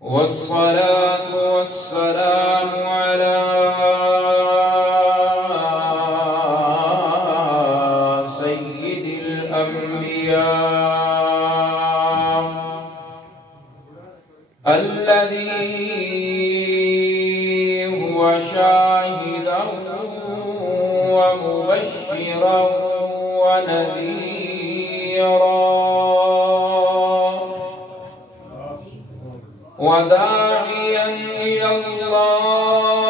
والصلاة والسلام على سيد الأنبياء الذي هو شاهدا ومبشرا ونذيرا وداعيا إلى الله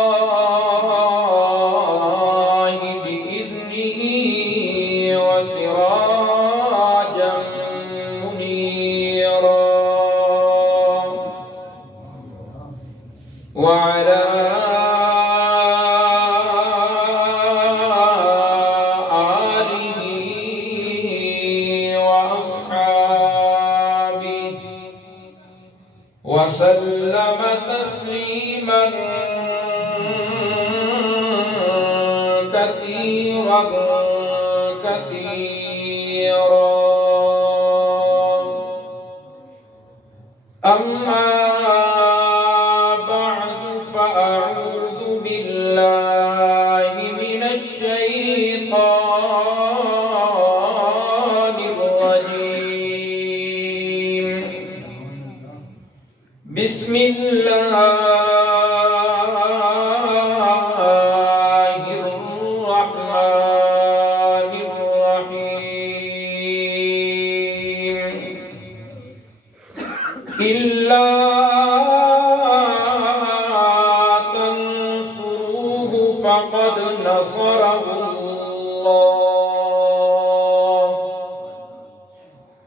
بإذنه وسراجا منيرا وعلى آله وأصحابه وسلم تسليما كثيرا كثيرا. أما بعد فأعوذ بالله من الشيطان الرجيم. بسم الله الرحمن الرحيم. إلا تنصروه فقد نصره الله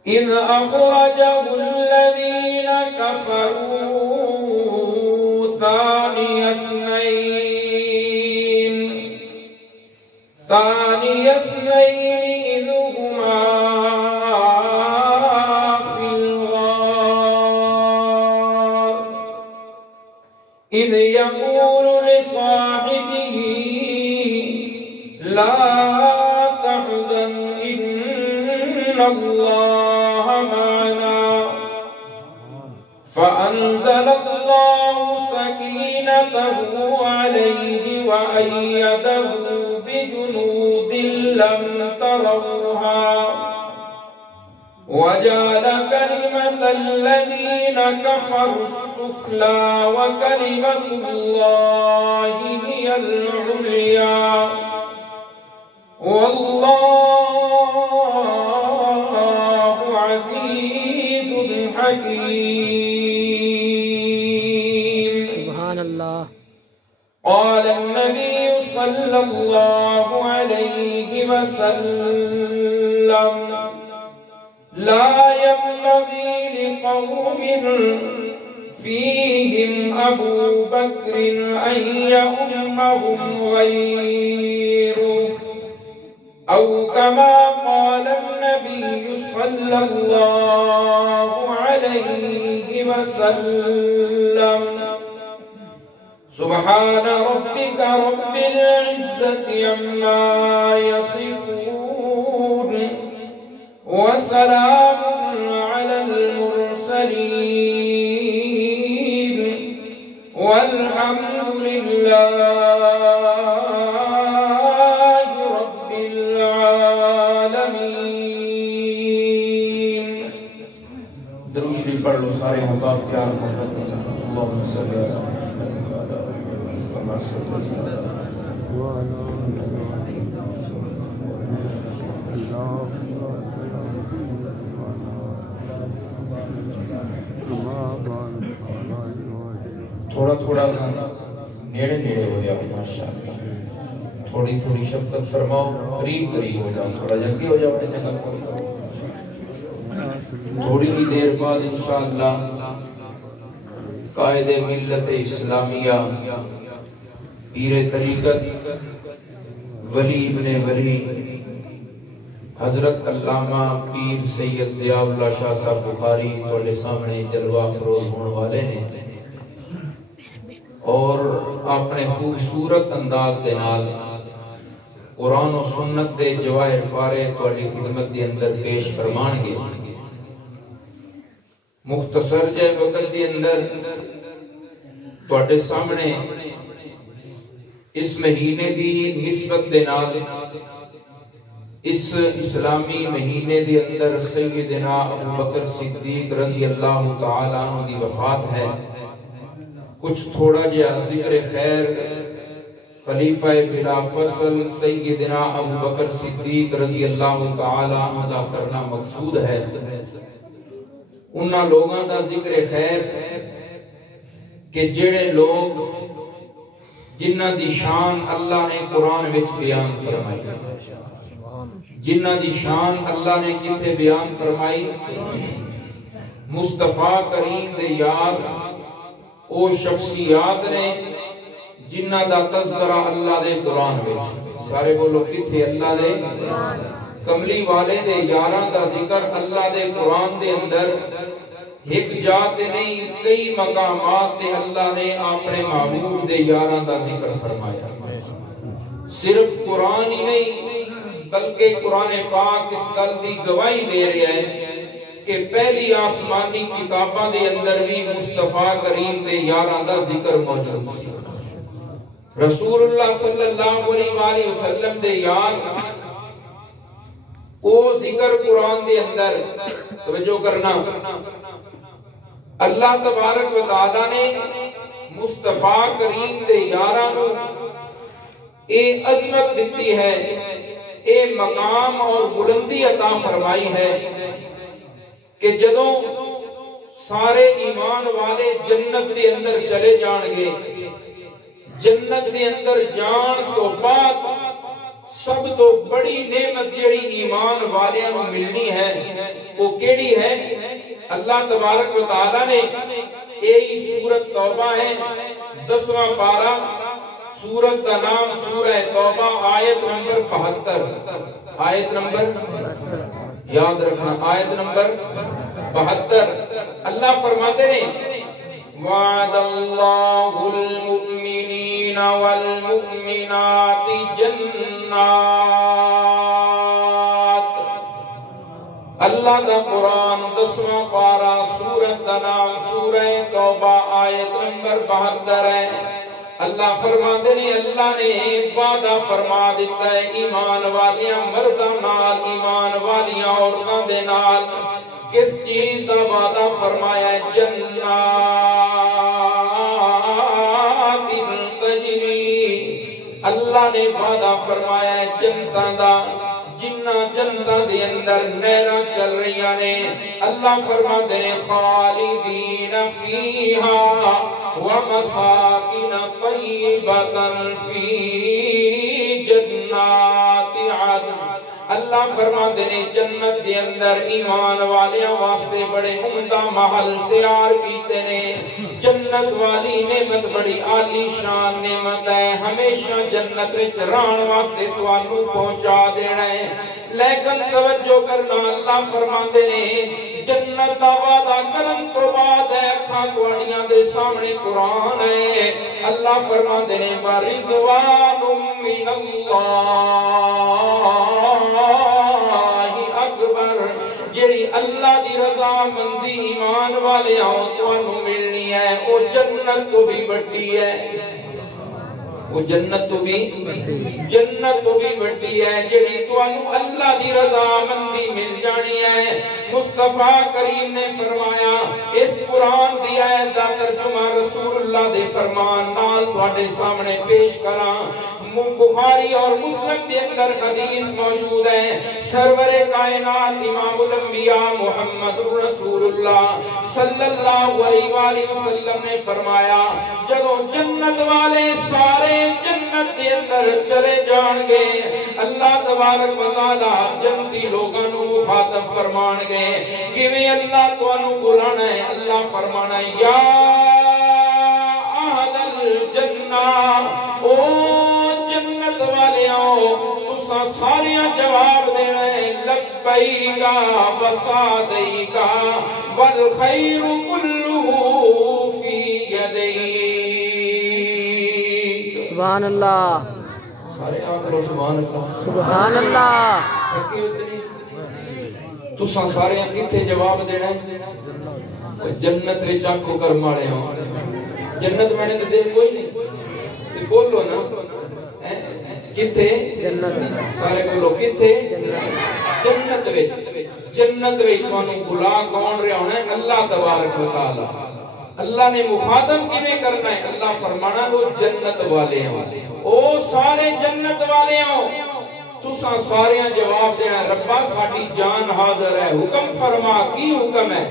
إذ أخرجه الذين كفروا ثاني اثنين إذ هما في الغار إذ يقول لصاحبه لا تحزن إن الله معنا فأنزل الله سكينته عليه وأيده بجنود لم تروها وجعل كلمة الذين كفروا السفلى وكلمة الله هي العليا والله عزيز حكيم. سبحان الله. قال النبي صلى الله عليه وسلم لا ينبغي لقوم فيهم أبو بكر أن يؤمهم غيره أو كما قال النبي صلى الله عليه وسلم. سبحان ربك رب العزة عما يصفون وسلام على المرسلين والحمد لله رب العالمين. درود شریف پڑھ لو سارے احباب پیار محبت سے. اللهم صل علی تھوڑا تھوڑا نیڑے نیڑے ہو جاؤ ماشاءاللہ. تھوڑی تھوڑی شفقت فرماؤ. قریب قریب ہو جاؤ. تھوڑا جلدی ہو جاؤ. تھوڑی ہی دیر بعد انشاءاللہ قائد ملت اسلامیہ پیر طریقت ولی ابن ولی حضرت علامہ پیر سید ضیاء اللہ شاہ صاحب بخاری تھوڑے سامنے جلوہ فروز ہونے والے ہیں اور اپنے خوبصورت انداز دے نال قرآن و سنت دے جواہر پارے تواڈی خدمت دے اندر پیش فرمان گے. مختصر جے وقت دی اندر تواڈے سامنے اس مہینے دی نسبت دے نال اس اسلامی مہینے دی اندر سیدنا ابو بکر صدیق رضی اللہ تعالی عنہ دی وفات ہے. کچھ تھوڑا جہا ذکر خیر خلیفہ بلا فصل سیدنا ابو بکر صدیق رضی اللہ تعالی عنہ دا کرنا مقصود ہے. انہاں لوگاں دا ذکر خیر کہ جڑے لوگ جنہاں دی شان اللہ نے قرآن وچ بیان فرمائی, جنہاں دی شان اللہ نے کتھے بیان فرمائی, مصطفیٰ کریم دے یار او شخصیات نے جنہاں دا تذکرہ اللہ دے قرآن وچ. سارے بولو کتھے؟ اللہ دے کملی والے دے یاراں دا ذکر اللہ دے قرآن دے اندر ایک جات نہیں, کئی مقامات تے اللہ نے اپنے محبوب دے یاراں دا ذکر فرمایا. صرف قرآن ہی نہیں بلکہ قرآن پاک اس گل دی گواہی دے رہا ہے کہ پہلی آسمانی کتاباں دے اندر بھی مصطفیٰ کریم دے یاراں دا ذکر موجود ہے. رسول اللہ صلی اللہ علیہ وآلہ وسلم دے یار او ذکر قرآن دے اندر توجہ کرنا, اللہ تبارک و تعالی نے مصطفیٰ کریم دے یاراں نو اے عظمت دیتی ہے, اے مقام اور بلندی عطا فرمائی ہے کہ جدوں سارے ایمان والے جنت دے اندر چلے جان گے, جنت دے اندر جان تو بعد سب تو بڑی نعمت جڑی ایمان والیاں نو ملنی ہے وہ کیڑی ہے؟ اللہ تبارک و تعالی نے یہی سورۃ توبہ ہے 10واں پارہ, سورت کا نام سورہ توبہ, آیت نمبر 72, آیت نمبر یاد رکھنا, آیت نمبر 72. اللہ فرماتے ہیں وعد اللہ المؤمنین والمؤمنات جنات. اللہ دا قرآن 10واں پارہ, سورت کا نام سورہ توبہ, آیت نمبر 72 ہے. اللہ فرماتے ہیں اللہ نے وعدہ فرما دیتا ہے ایمان والیاں مرداں نال, ایمان والیاں عورتاں دے نال. کس چیز دا وعدہ فرمایا ہے؟ جنات تجری. اللہ نے وعدہ فرمایا ہے جنتاں دا, جنہ جنتاں دے اندر نہراں چل رہیاں نے. اللہ فرماتے ہیں خالدین فیہا ومساکن طیبۃ فی جنات عدن. اللہ فرماتے ہیں جنت دے اندر ایمان والیاں واسطے بڑے عمدہ محل تیار کیتے نے. جنت والی نعمت بڑی عالی شان نعمت ہے, ہمیشہ جنت وچ رہن واسطے تانوں پہنچا دینا ہے. لیکن توجہ کرنا, اللہ فرماتے ہیں جنت دا وعدہ کرن تو بعد ہے اکھاں تواڈیاں دے سامنے قرآن ہے. اللہ فرماتے ہیں ورضوان من اللہ اکبر. جیڑی اللہ دی رضا مندی ایمان والے آؤ تانوں ملنی ہے او جنت تو بھی بڑی ہے, وہ جنت تو بھی بڑی ہے جیڑی تانوں اللہ دی رضا مندی مل جانی ہے. مصطفیٰ کریم نے فرمایا اس قرآن دی آیت دا ترجمہ رسول اللہ دے فرمان نال تواڈے سامنے پیش کراں. بخاری اور مسلم کے اندر حدیث موجود ہے. سرور کائنات امام الانبیاء محمد رسول اللہ صلی اللہ علیہ وآلہ وسلم نے فرمایا جدوں جنت والے سارے جنت کے اندر چلے جان گے اللہ تبارک و تعالی جنتی لوگاں نو مخاطب فرمان گے کیویں اللہ تانوں بلانا ہے. اللہ فرمانا ہے یا اہل الجنہ, او جنت والیوں تساں ساریاں جواب دینا ہے لبیکا وسعدیکا والخیر کلہ فی یدیک. سبحان اللہ, سارے آخر سبحان اللہ, سبحان اللہ. تھکی اتنی تساں سارے کتھے جواب دینا ہے جنت وچ آنکھوں کرم والے ہو جنت میں نے تو دل کوئی نہیں تے بولو نا کتھے سارے بولو کتھے جنت وچ تانوں بلا کون رہا ہونا ہے اللہ تبارک و تعالی اللہ نے مخاطب کیویں کرنا ہے اللہ فرمانا وہ جنت والے ہیں او سارے جنت والے ہیں تساں سارے جواب دینا ربا ساڈی جان حاضر ہے حکم فرما کی حکم ہے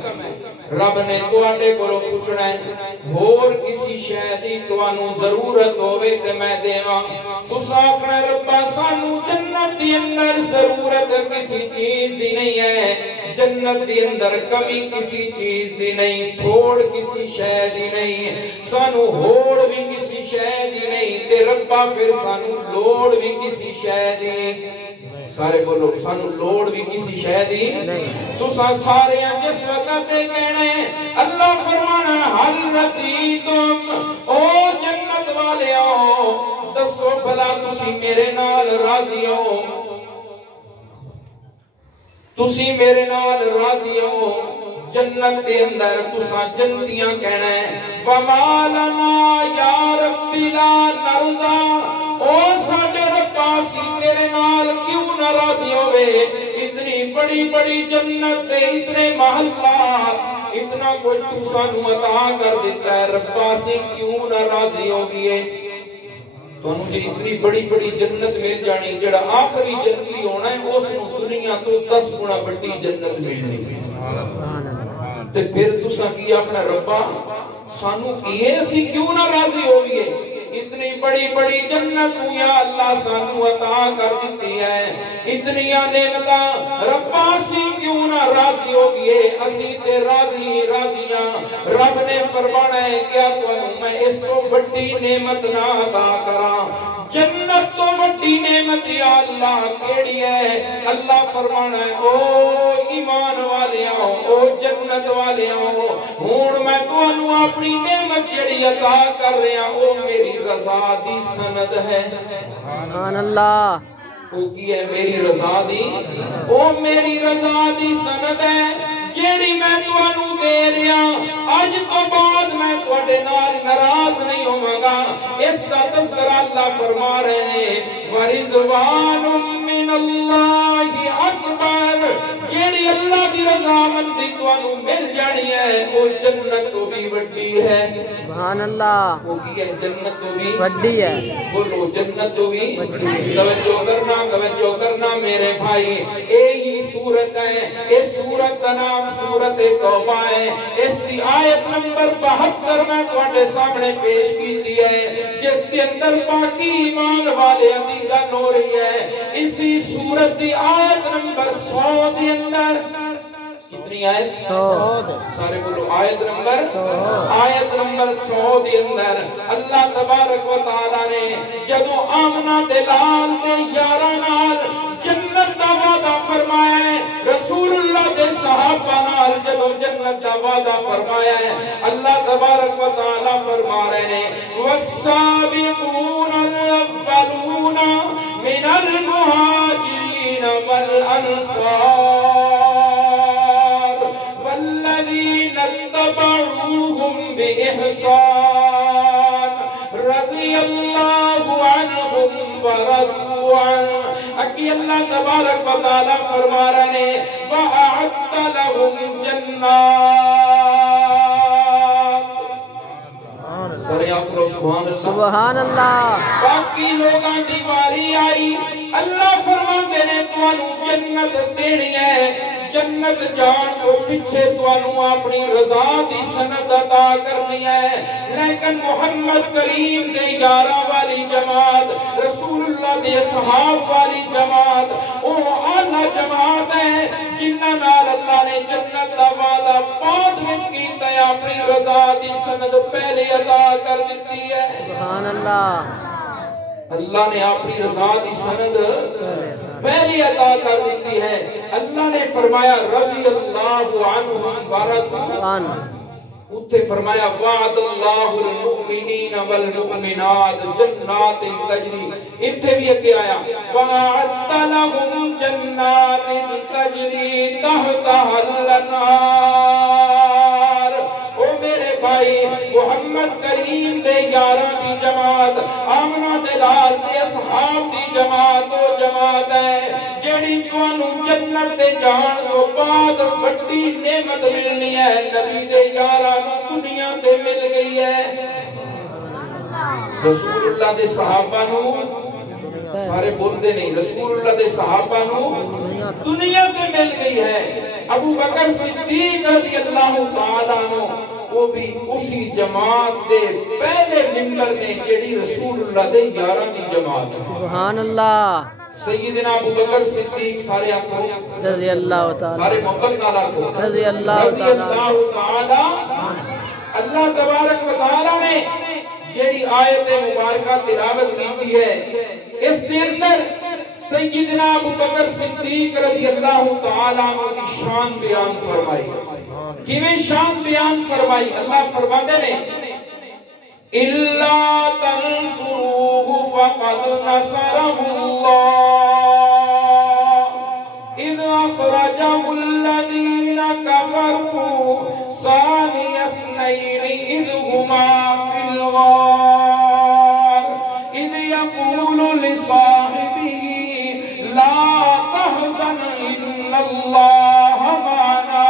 رب نے تواڈے کولوں پوچھنا ہے ہور کسی شے دی تانوں ضرورت ہوے تے میں دیواں تساں آکھنا ربا سانوں جنت دی اندر ضرورت کسی چیز دی نہیں ہے جنت دی اندر کمی کسی چیز دی نہیں تھوڑ کسی شے دی نہیں سانوں ہوڑ بھی کسی شے دی نہیں تے ربا پھر سانوں لوڑ بھی کسی شے دی سارے بولو سانو لوڑ بھی کسی شے دی تساں سارے جس وقت کہنے اللہ فرمانا حل رضیتم او جنت والے ہو دسو بھلا تسی میرے نال راضی ہو تسی میرے نال راضی ہو جنت دے اندر تساں جنتیاں کہنا ہے وما لنا یا ربی لا نرضا او ساڈے ربا سی تیرے نال کیوں ناراضی ہوئے اتنی بڑی بڑی جنت تے اتنے محلات اتنا کچھ تو سانو عطا کر دیتا ہے ربا سی کیوں ناراضی ہوگی تو جی اتنی بڑی بڑی جنت مل جانی جڑا آخری جنتی ہونا ہے اس نو دنیا تو 10 گنا بڑی جنت ملنی تے پھر تساں کی اپنا ربا سانو کیے اسی کیوں ناراضی ہوگی اتنی بڑی بڑی جنت یا اللہ سانو عطا کر دیتی ہے اتنی نعمتاں ربا سی کیوں نہ راضی ہوگی اسی تے راضی راضیاں رب نے فرمانا ہے کیا تانوں میں اس تو بڑی نعمت نہ عطا کراں جنت تو بڑی نعمت یا اللہ کیڑی ہے اللہ فرمانا ہے او ایمان والیاں او جنت والیاں ہن میں تانوں اپنی نعمت جڑی عطا کر رہا او میری رضا دی سند ہے سبحان اللہ او کی ہے میری رضا دی او میری رضا دی سند ہے جیڑی میں تانوں دے رہا اج تو بعد میں تواڈے نال ناراض نہیں ہوواں گا اس دا تذکرہ اللہ فرما رہے ہیں ورضوان من اللہ اکبر جیڑی اللہ دی رضامندی تانوں مل جانی ہے او جنت تو بھی بڑی ہے سبحان اللہ او کی ہے جنت تو بھی بڑی ہے بولو جنت تو بھی بڑی ہے توجہ کرنا میرے بھائی یہی سورت ہے اس سورت کا نام سورت توبہ ہے اس کی آیت نمبر 72 میں تواڈے سامنے پیش کیتی ہے جس کے اندر باقی ایمان والے دی گل ہو رہی ہے اسی سورت کی آیت نمبر 100 کے اندر کتنی آیت 100 سارے بولو آیت نمبر 100 کے اندر اللہ تبارک و تعالی نے جدوں آمنہ دے لال دے یاراں نال جنت دا وعدہ فرمایا ہے رسول اللہ دے صحابہ نال جدوں جنت دا وعدہ فرمایا ہے اللہ تبارک و تعالی فرما رہے ہیں والسابقون الاولون من المہاجرین والانصار والذین اتبعوهم بإحسان رضی اللہ عنہم ورضوا عنہ اکی اللہ تبارک و تعالی فرما رہے ہیں وَأَعَدَّ لَهُمْ جَنَّاتٍ سرے آخر سبحان اللہ باقی لوگاں دی واری آئی اللہ فرما دینے توانوں جنت دینی ہے جنت جان کو پیچھے توانوں اپنی رضا دی سند عطا کرنی ہے لیکن محمد کریم دے یاراں والی جماعت رسول اللہ دے صحاب والی جماعت او اعلی جماعت ہے جنہاں نال اللہ نے جنت دا وعدہ بعد وچ کیتا ہے اپنی رضا دی سند پہلے عطا کر دیتی ہے سبحان اللہ اللہ نے اپنی رضا دی سند پہلی عطا کر دیتی ہے اللہ نے فرمایا رضی اللہ عنہم ورضوا عنہ اتھے فرمایا وعد اللہ المؤمنین والمؤمنات جنات تجری، اتھے بھی اگے آیا وعد لهم جنات تجری تحتها الانہار۔ او میرے بھائی محمد کریم دے یاراں دی جماعت، آمنہ دے لال دے اصحاب دی جماعت او جماعت ہے جیڑی تانوں جنت دے جان تو بعد بڑی نعمت ملنی ہے، نبی دے یاراں نوں دنیا تے مل گئی ہے۔ رسول اللہ دے صحابہ نوں سارے بولتے نہیں، رسول اللہ دے صحابہ نوں دنیا تے مل گئی ہے۔ ابو بکر صدیق رضی اللہ تعالیٰ عنہ وہ بھی اسی جماعت دے پہلے ممبر میں جیڑی رسول اللہ دے یاراں دی جماعت ہے۔ سبحان اللہ۔ سیدنا ابو بکر صدیق سارے آنکھوں رضی اللہ تعالیٰ، سارے محبت نال آنکھوں رضی اللہ تعالیٰ۔ اللہ تبارک و تعالیٰ نے جیڑی آیت مبارکہ تلاوت کی ہے اس کے اندر سیدنا ابو بکر صدیق رضی اللہ تعالیٰ عنہ کی شان بیان فرمائی۔ کیویں شان بیان فرمائی؟ اللہ فرماتے ہیں إِلَّا تَنْصُرُوهُ فَقَدْ نَصَرَهُ اللَّهُ إِذْ أَخْرَجَهُ الَّذِينَ كَفَرُوا ثَانِيَ اثْنَيْنِ إِذْ هُمَا فِي الْغَارِ إِذْ يَقُولُ لِصَاحِبِهِ لَا تَحْزَنْ إِنَّ اللَّهَ مَعَنَا۔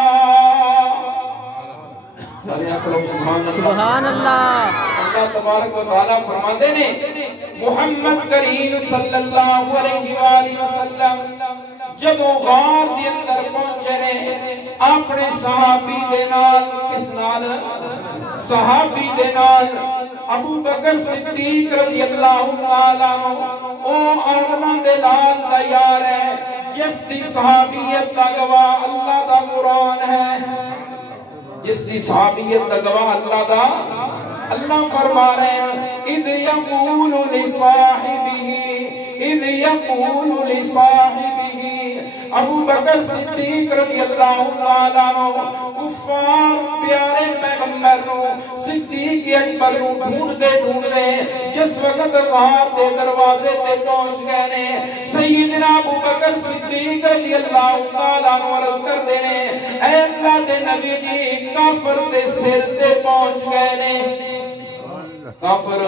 سبحان اللہ۔ اللہ تبارک و تعالیٰ فرماتے ہیں محمد کریم صلی اللہ علیہ وآلہ وسلم جب وہ غار دے اندر پہنچے نے اپنے صحابی دے نال، کس نال؟ صحابی دے نال ابو بکر صدیق رضی اللہ تعالیٰ عنہ او آمنہ دے لال دا یار ہے جس دی صحابیت دا گواہ اللہ دا قرآن ہے، جس دی صحابیت دا گواہ اللہ دا اللہ فرما رہے ہیں اِذْ يَقُولُ لِصَاحِبِهِ ابو بکر صدیق رضی اللہ تعالیٰ عنہ کفار پیارے پیغمبر نو صدیق اکبر نو ڈھونڈ دے جس وقت غار دے دروازے تے پہنچ گئے نے سیدنا ابو بکر صدیق رضی اللہ تعالیٰ عنہ عرض کر دینے اے اللہ دے نبی جی کافر دے سر تے پہنچ گئے نے، کافر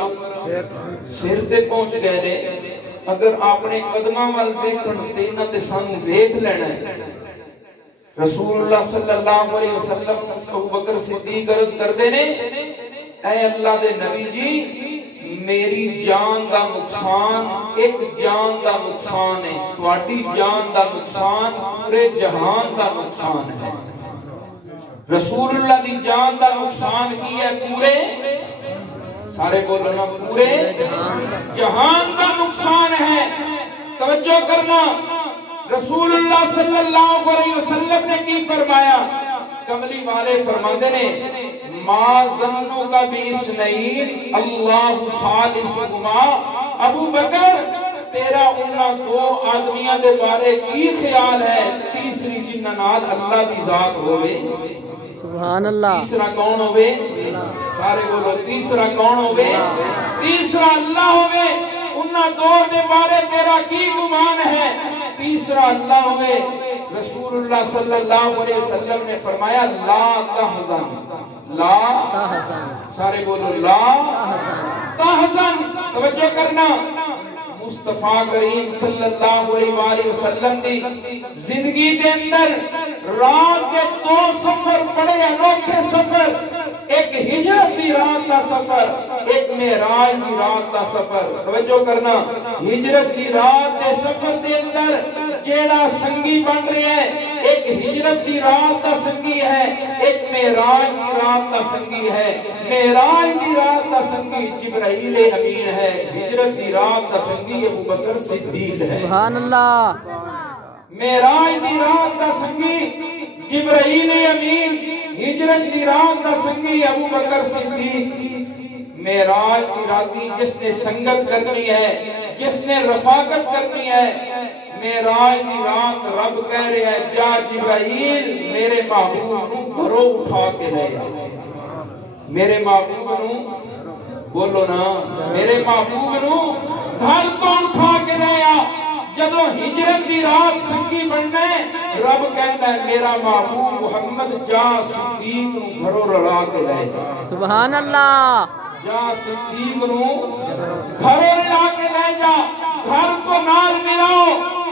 سر تے پہنچ گئے نے، اگر اپنے قدماں وال ویکھن تے انہاں تے سانوں ویکھ لینا ہے۔ رسول اللہ صلی اللہ علیہ وسلم ابو بکر صدیق عرض کردے نے اے اللہ دے نبی جی میری جان دا نقصان ایک جان دا نقصان ہے، تہاڈی جان دا نقصان پورے جہان دا نقصان ہے۔ رسول اللہ دی جان دا نقصان کی ہے پورے، سارے بولنا پورے جہان کا نقصان ہے۔ توجہ کرنا رسول اللہ صلی اللہ علیہ وسلم نے کی فرمایا؟ کملی والے فرماندے نے ما ظنک باثنین اللہ ثالثہما، ابو بکر تیرا انہاں دو آدمیاں دے بارے کی خیال ہے تیسری جنہاں نال اللہ دی ذات ہوئے؟ سبحان اللہ۔ تیسرا کون ہوئے؟ سارے بولو تیسرا کون ہوئے؟ تیسرا اللہ ہوئے۔ انہاں دو دے بارے تیرا کی گمان ہے؟ تیسرا اللہ ہوئے۔ رسول اللہ صلی اللہ علیہ وسلم نے فرمایا لا تحزن، لا تحزن، سارے بولو لا تحزن۔ توجہ کرنا مصطفیٰ کریم صلی اللہ علیہ وسلم دی زندگی دے اندر رات کے دو سفر بڑے انوکھے سفر، ایک ہجرت دی رات دا سفر، ایک معراج دی رات دا سفر۔ توجہ کرنا ہجرت دی رات دے سفر دے اندر جیڑا سنگی بن رہی ہے ایک ہجرت دی رات دا سنگی ہے، ایک معراج دی رات دا سنگی ہے۔ معراج دی رات دا سنگی جبرائیل امین ہے، ہجرت دی رات دا سنگی ابو بکر صدیق ہے۔ سبحان اللہ۔ معراج دی رات دا سنگی جبرائیل امین، ہجرت دی رات دا سنگی ابو بکر صدیق۔ معراج دی راتی جس نے سنگت کرنی ہے، جس نے رفاقت کرنی ہے، معراج دی رات رب کہہ رہے ہیں جا جبرائیل میرے محبوب کو گھروں اٹھا کے لے آ۔ میرے محبوب نو بولو نا میرے محبوب نو گھر تو اٹھا کے لیا جدو ہجرت دی رات سنگی بننا ہے رب کہتا ہے میرا محبوب محمد جا صدیق نو گھروں رلا کے لے جا سبحان اللہ جا صدیق نو گھروں رلا کے لے جا گھر کو نال ملاؤ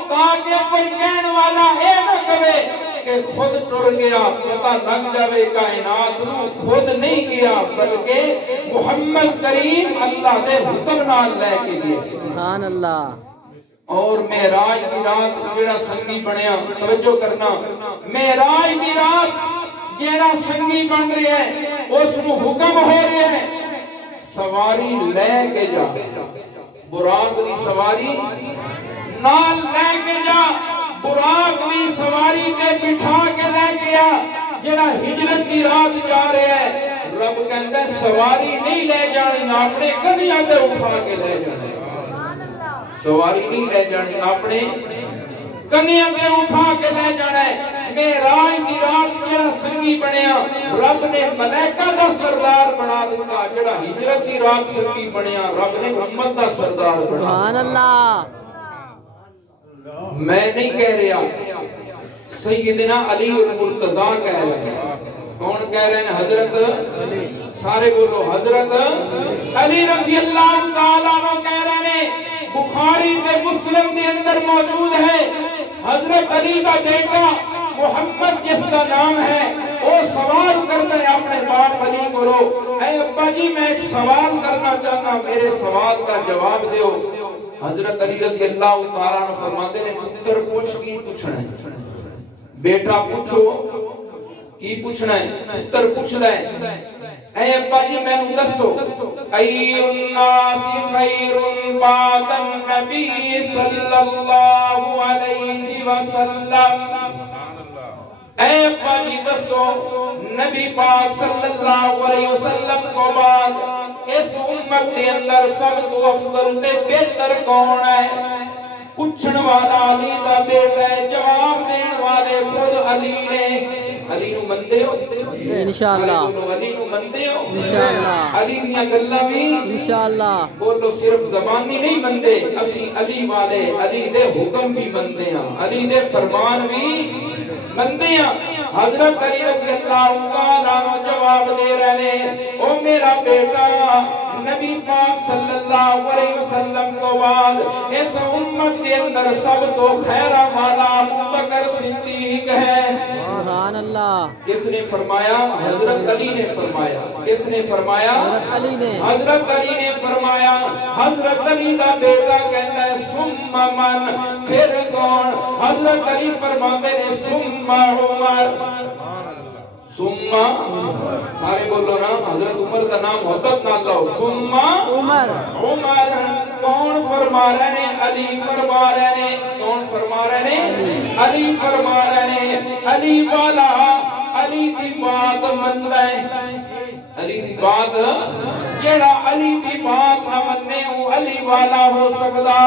تاکہ کوئی کہنے والا اے نہ کہے کہ خود ٹر گیا پتہ لگ جاوے کائنات نو خود نہیں گیا بلکہ محمد کریم اللہ دے حکم نال لے کے گیا سبحان اللہ اور معراج دی رات جیڑا سنگی بنیا توجہ کرنا معراج دی رات جیڑا سنگی بن رہا ہے اس نو حکم ہو رہا ہے سواری لے کے جا براق دی سواری نال لے کے جا براق دی سواری کے بٹھا کے لے گیا جیڑا ہجرت دی رات جا رہا ہے رب کہندا ہے سواری نہیں لے جانی اپنے کندھیاں تے اٹھا کے لے جانا سواری نہیں لے جانی اپنے کنیاں پہ اٹھا کے لے جانا ہے معراج دی رات جڑا سنگی بنیا رب نے ملائکہ دا سردار بنا دیتا جڑا ہجرت دی رات سنگی بنیا رب نے محمد دا سردار بنا سبحان اللہ میں نہیں کہہ رہا سیدنا علی المرتضیٰ کہہ رہے ہیں کون کہہ رہے ہیں حضرت سارے بولو حضرت علی رضی اللہ تعالیٰ عنہ کہہ رہے ہیں بخاری تے مسلم کے اندر موجود ہے حضرت علی کا بیٹا محمد جس کا نام ہے وہ سوال کرتا ہے اپنے باپ علی کو اے ابا جی میں ایک سوال کرنا چاہتا میرے سوال کا جواب دیو حضرت علی رضی اللہ تعالیٰ عنہ فرماتے ہیں پتر پوچھ کی پوچھنا ہے بیٹا پوچھو کی پوچھنا ہے پتر پوچھنا ہے اے ابا جی میں دسو ای الناس خیر بعد النبی صلی اللہ علیہ وسلم اے ابا جی دسو نبی پاک صلی اللہ علیہ وسلم کو بعد اس امت کے اندر سب تو افضل تے بہتر کون ہے پوچھن والا علی دا بیٹا ہے جواب دین والے خود علی نے علی نو مندے ہو انشاءاللہ علی نو مندے ہو انشاءاللہ علی دیاں گلاں بھی انشاءاللہ بولو صرف زبانی نہیں مندے اسی علی والے علی دے حکم بھی مندے ہاں علی دے فرمان بھی مندے ہاں حضرت علی رضی اللہ تعالیٰ عنہ جواب دے رہے او میرا بیٹا نبی پاک صلی اللہ علیہ وسلم کو بعد اس امت کے اندر سب تو خیرہ والا ابو بکر صدیق ہے سبحان اللہ کس نے فرمایا حضرت علی نے فرمایا کس نے فرمایا حضرت علی نے فرمایا حضرت علی دا بیٹا کہتا ہے ثم من پھر کون حضرت علی فرماتے ہیں ثم عمر ثم سارے بولو نا حضرت عمر کا نام محبت نہ لو ثم عمر کون فرما رہے ہیں علی فرما رہے ہیں کون فرما رہے ہیں علی فرما رہے ہیں علی والا علی دی بات مندا ہے علی دی بات جیڑا علی دی بات نہ مننے وہ علی والا ہو سکتا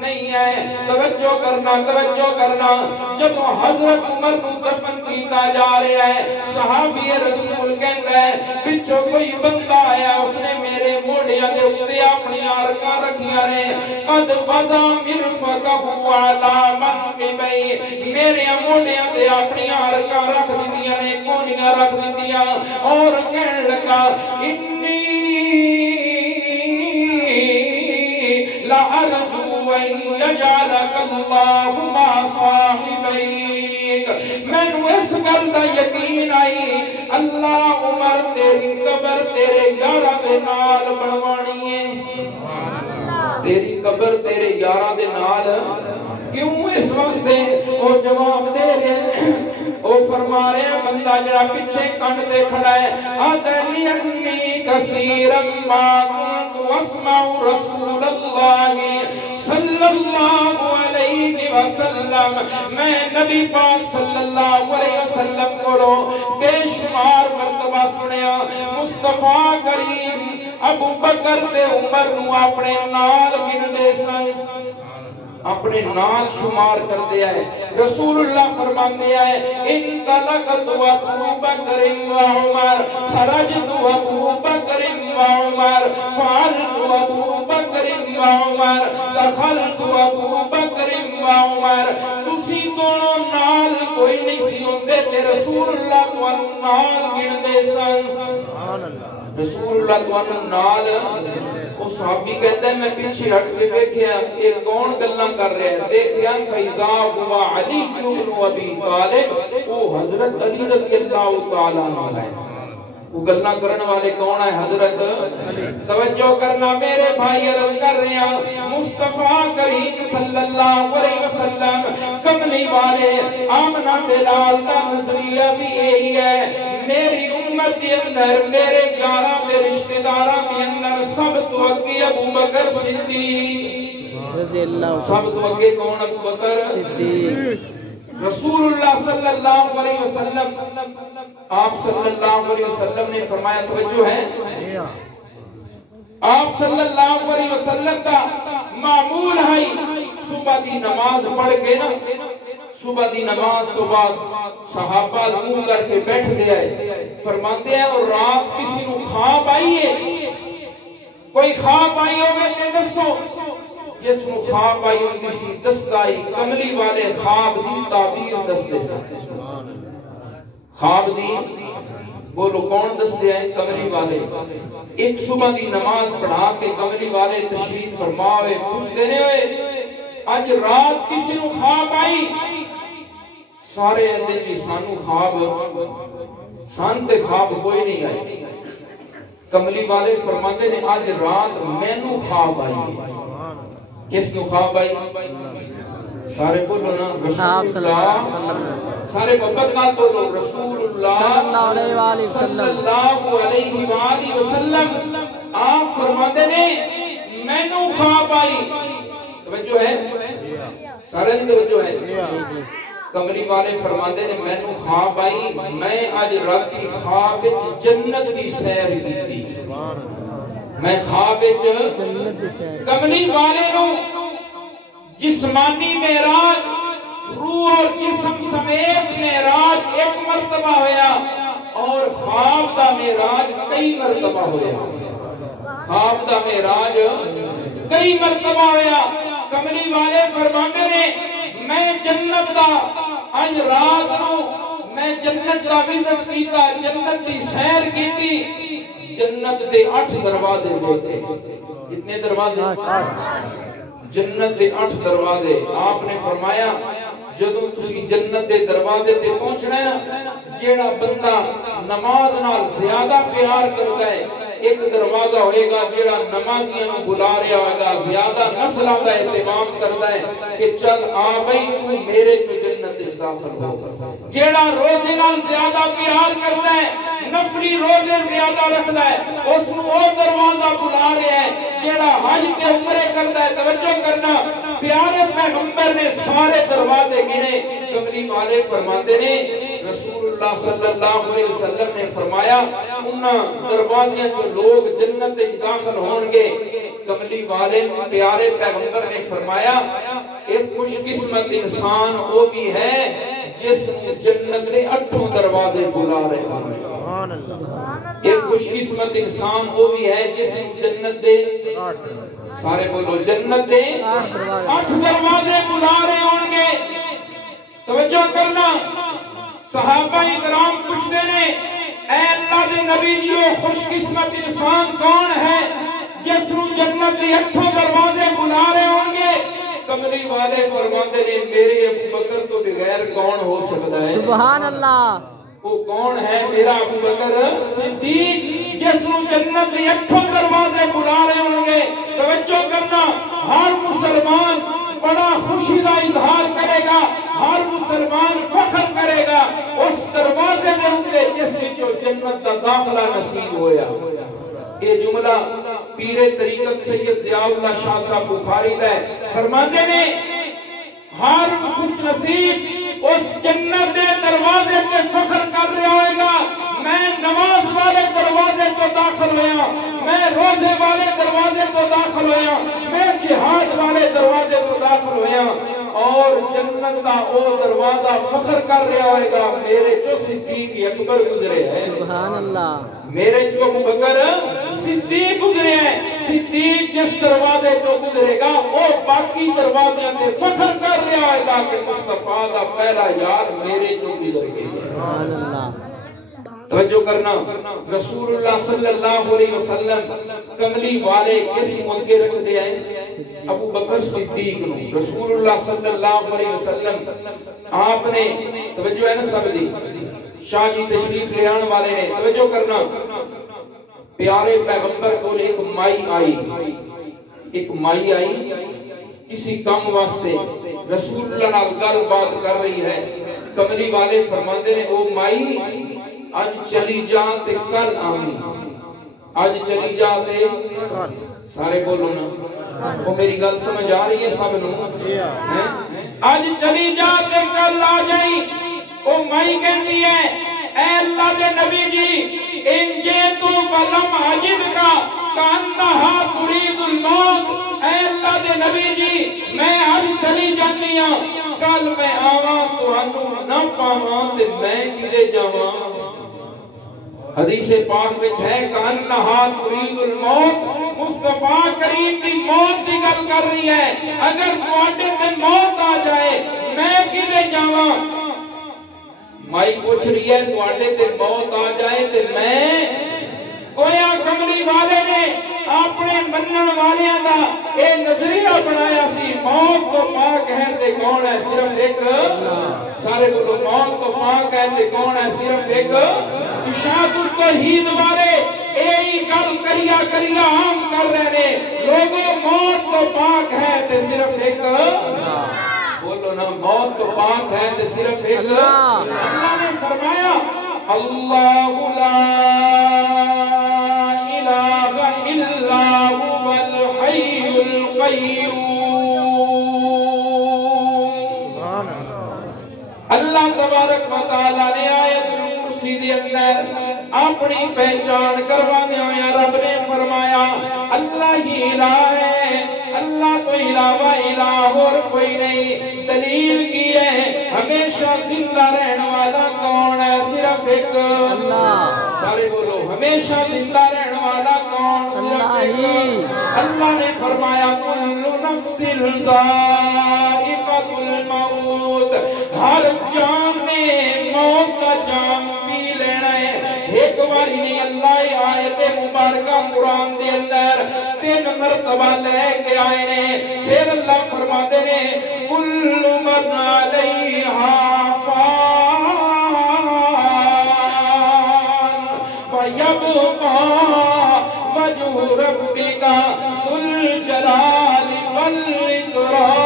نہیں ہے توجہ کرنا جب حضرت عمر کو دفن کیتا جا رہا ہے صحابی رسول کہندا ہے پچھو کوئی بندہ آیا اس نے میرے موڑیاں دے اوتے اپنی عارکاں رکھیاں نے قد وضع مرفقہ علی منقبی میرے موڑیاں تے اپنی عارکاں رکھ دتیاں نے کونیاں رکھ دتیاں اور کہنے لگا انی لا ارجو ان یجعلک اللہ ما صاحبیک میں نو اس گل دا یقین آئی اللہ عمر تیری قبر تیرے یاراں دے نال بنوانی ہے تیری قبر تیرے یاراں دے نال کیوں اس واسطے وہ جواب دے رہے ہیں او فرما رہے ہیں بندہ جڑا پیچھے کنڈ تے کھڑا ہے ادلی انی کثیرا ما کنت اسمع رسول اللہ صلی اللہ علیہ وسلم میں نبی پاک صلی اللہ علیہ وسلم کو بے شمار مرتبہ سنیا مصطفیٰ کریم ابو بکر تے عمر نو اپنے نال گن دے سن اپنے نال شمار کر دیا ہے. رسول اللہ فرماتے ہیں انطلقت ابو بکر و عمر خرجت ابو بکر و عمر فعلت ابو بکر و عمر دخلت ابو بکر و عمر. تسی دونوں نال کوئی نہیں سی ہوندے تے رسول اللہ تانوں نال گندے سن. سبحان اللہ. رسول اللہ تانوں نال. وہ صحابی کہتا ہے میں پیچھے ہٹ کے دیکھیا یہ کون گلاں کر رہا ہے. دیکھیا فیضا ہوا علی بن ابی طالب وہ حضرت علی رضی اللہ تعالی عنہ ہے. وہ گلاں کرنے والے کون ہے؟ حضرت علی. توجہ کرنا میرے بھائی، عرض کر رہے ہیں مصطفیٰ کریم صلی اللہ علیہ وسلم کملی والے آمنہ بلال کا نظریہ بھی یہی ہے. میری امت کے اندر میرے یاراں دے رشتہ داراں دے اندر سب تو اگے ابو بکر صدیق رضی اللہ. سب تو اگے کون؟ ابو بکر صدیق. رسول اللہ صلی اللہ علیہ وسلم آپ صلی اللہ علیہ وسلم نے فرمایا، توجہ ہے، آپ صلی اللہ علیہ وسلم کا معمول ہے صبح دی نماز پڑھ کے نا، صبح دی نماز تو بعد صحابہ منہ کر کے بیٹھ گئے. فرماتے ہیں اور رات کسی نو خواب آئی ہے، کوئی خواب آئی ہوگی تے دسو. جس نو خواب آئی ہوندی سی دسدائی کملی والے خواب دی تعبیر دستے سن. خواب دی بولو کون دستے ہیں؟ کملی والے. ایک صبح دی نماز پڑھا کے کملی والے تشریف فرماوے پوچھتے نے ہوئے اج رات کسی نو خواب آئی؟ سارے دن بھی سانو خواب سان تے خواب کوئی نہیں آئی. کملی والے فرماتے نے آج رات مینوں خواب آئی. کس کو خواب آئی؟ سارے بولو نا رسول اللہ. سارے محبت نال بولو رسول اللہ صلی اللہ علیہ وسلم. آپ فرماتے نے مینوں خواب آئی. توجہ ہے سارے دی توجہ ہے. کمری والے فرماتے نے مینوں خواب آئی میں آج راتی خواب وچ جنت دی سیر کیتی. میں خواب وچ کملی والے نو جسمانی معراج روح اور جسم سمیت معراج ایک مرتبہ ہویا اور خواب دا معراج کئی مرتبہ ہویا. خواب دا معراج کئی مرتبہ ہویا. کملی والے فرماتے نے میں جنت دا اج رات نو میں جنت دا وزٹ کیتا، جنت دی سیر کیتی. جنت دے 8 دروازے دیکھے. کتنے دروازے؟ جنت دے 8 دروازے. آپ نے فرمایا جدوں تسی جنت دے دروازے تے پہنچنا ہے نا، جیڑا بندہ نماز نال زیادہ پیار کرتا ہے ایک دروازہ ہوئے گا جیڑا نمازیاں نو بلا رہا ہوئے گا، زیادہ نفلاں دا اہتمام کرتا ہے کہ چل آ بھئی تو میرے چو جنت اس داخل ہو. جیڑا روزے نال زیادہ پیار کرتا ہے، نفلی روزے زیادہ رکھتا ہے، اس نو وہ دروازہ بلا رہا ہے. جیڑا حج کے عمرے کرتا ہے، توجہ کرنا پیارے پیغمبر نے سارے دروازے گنے. کملی والے فرماتے نے رسول اللہ صلی اللہ علیہ وسلم نے فرمایا انہاں دروازیاں جو لوگ جنت داخل ہون گے. کملی والے پیارے پیغمبر نے فرمایا ایک خوش قسمت انسان وہ بھی ہے جس جنت کے 8 دروازے بلا رہے ہوں. ایک خوش قسمت انسان وہ بھی ہے جس جنت دے سارے بولو جنت دے 8 دروازے بلا رہے ہوں گے. توجہ کرنا صحابہ کرام پوچھتے نے اے اللہ دے نبی جی خوش قسمت انسان کون ہے جس نو جنت دے 8 دروازے بلا رہے ہوں گے؟ کملی والے فرماتے نے میرے ابو بکر تو بغیر کون ہو سکتا ہے؟ سبحان اللہ. وہ کون ہے؟ میرا ابو بکر صدیق جس نو جنت دے 8 دروازے بلا رہے ہوں گے. توجہ کرنا ہر مسلمان بڑا خوشی کا اظہار کرے گا، ہر مسلمان فخر کرے گا اس دروازے میں ہوتے جس وچوں جنت کا داخلہ نصیب ہویا. یہ جملہ پیر طریقت سید ضیاء اللہ شاہ صاحب بخاری کا ہے. فرماتے نے ہر خوش نصیب اس جنت کے دروازے پہ فخر کر رہا ہوئے گا میں نماز والے دروازے تو داخل ہویا، میں میں روزے والے دروازے تو داخل ہویا میں جہاد والے دروازے تو داخل ہویا اور جنت دا او دروازہ فخر کر رہا ہوئے گا میرے جو صدیق اکبر گزرے ہیں سبحان اللہ میرے جو ابو بکر صدیق گزرے ہیں صدیق جس دروازے جو گزرے گا وہ باقی دروازے تے فخر کر رہا ہوئے گا کہ مصطفیٰ دا پہلا یار میرے جو گزر گئے سبحان اللہ توجہ کرنا رسول اللہ صلی اللہ علیہ وسلم کملی والے کسی ملکے رکھ دے ہیں ابو بکر صدیق نو رسول اللہ صلی اللہ علیہ وسلم آپ نے توجہ ہے نا سب دی شاہ جی تشریف لے آنے والے نے توجہ کرنا پیارے پیغمبر کو ایک مائی آئی کسی کام واسطے رسول اللہ نال گل بات کر رہی ہے کملی والے فرماندے نے او مائی آج چلی جا تے کل آمی آج چلی جا تے سارے بولو نا وہ میری گل سمجھ آ رہی ہے سب نو آج چلی جا تے کل آ جائی وہ مائی کہندی ہے اے اللہ دے نبی جی انجے تو ولم عجد کا کانہا ترید الموت اے اللہ دے نبی جی میں آج چلی جانی ہوں کل میں آواں تو انو نہ پاواں تے میں کدے جاواں حدیث پاک وچ ہے کانہا ترید الموت مصطفیٰ کریم دی موت دی گل کر رہی ہے اگر تواڈے تے موت آ جائے میں کدے جاواں مائی پوچھ رہی ہے تواڈے تے موت آ جائے تے میں کویا کملی والے نے اپنے منن والیاں دا اے نظریہ بنایا سی موت تو پاک ہے تے کون ہے صرف ایک سارے بولو موت تو پاک ہے تے کون ہے صرف ایک اشاعت التوحید والے یہی گل کریا عام کر رہے نے لوگوں موت تو پاک ہے تے صرف ایک بولو نا موت تو پاک ہے تے صرف ایک اللہ نے فرمایا اللہ لا الہ الا هو الحی القیوم اللہ تبارک و تعالی نے آیت الکرسی دے اندر اپنی پہچان کروانے ہویا رب نے فرمایا اللہ ہی الہ ہے اللہ تو علاوہ الہ اور کوئی نہیں دلیل کی ہے ہمیشہ زندہ رہنے والا کون ہے صرف ایک اللہ سارے بولو ہمیشہ زندہ رہنے والا کون صرف ایک اللہ نے فرمایا کل نفس ذائقۃ الموت ہر جان نے موت کا جام پی لینا ہے ایک باری نہیں اللہ آیت مبارکہ قرآن دے اندر 3 مرتبہ لے کے آئے نے پھر اللہ فرماتے نے کل من علیہا فان ویبقا وجہ ربک ذو الجلال والاکرام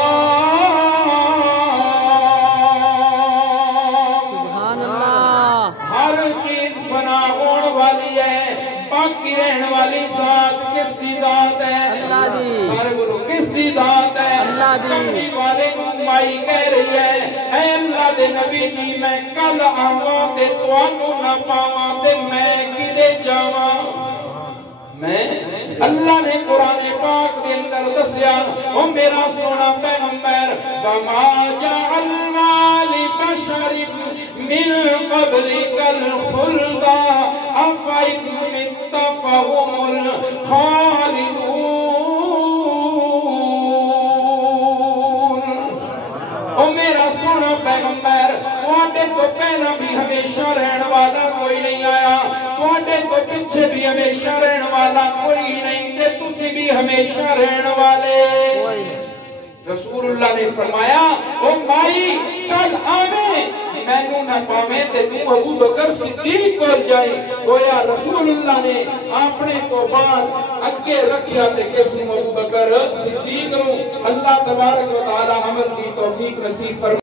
باقی رہنے والی ذات کس دی ذات ہے اللہ دی سارے بولو کس دی ذات ہے اللہ دی کملی والے مائی کہہ رہی ہے اے اللہ دے نبی جی میں کل آواں تے تانوں نہ پاواں تے میں کدے جاواں میں اللہ نے قرآن پاک کے اندر دسیا او میرا سونا پیغمبر وما جعلنا لبشر من قبلك الخلد افإن مت فهم الخالدون او میرا سونا پیغمبر تواڈے تو پہلا بھی ہمیشہ رہن والا کوئی نہیں آیا تواڈے تو پیچھے بھی ہمیشہ رہن والا کوئی نہیں تے تسی بھی ہمیشہ رہن والے رسول اللہ نے فرمایا او مائی کل آویں مینوں نہ پاویں تے تو ابو بکر صدیق کول جائی گویا رسول اللہ نے اپنے تو بعد اگے رکھیا تے کس نوں ابو بکر صدیق نوں اللہ تبارک و تعالی عمل کی توفیق نصیب فرمائے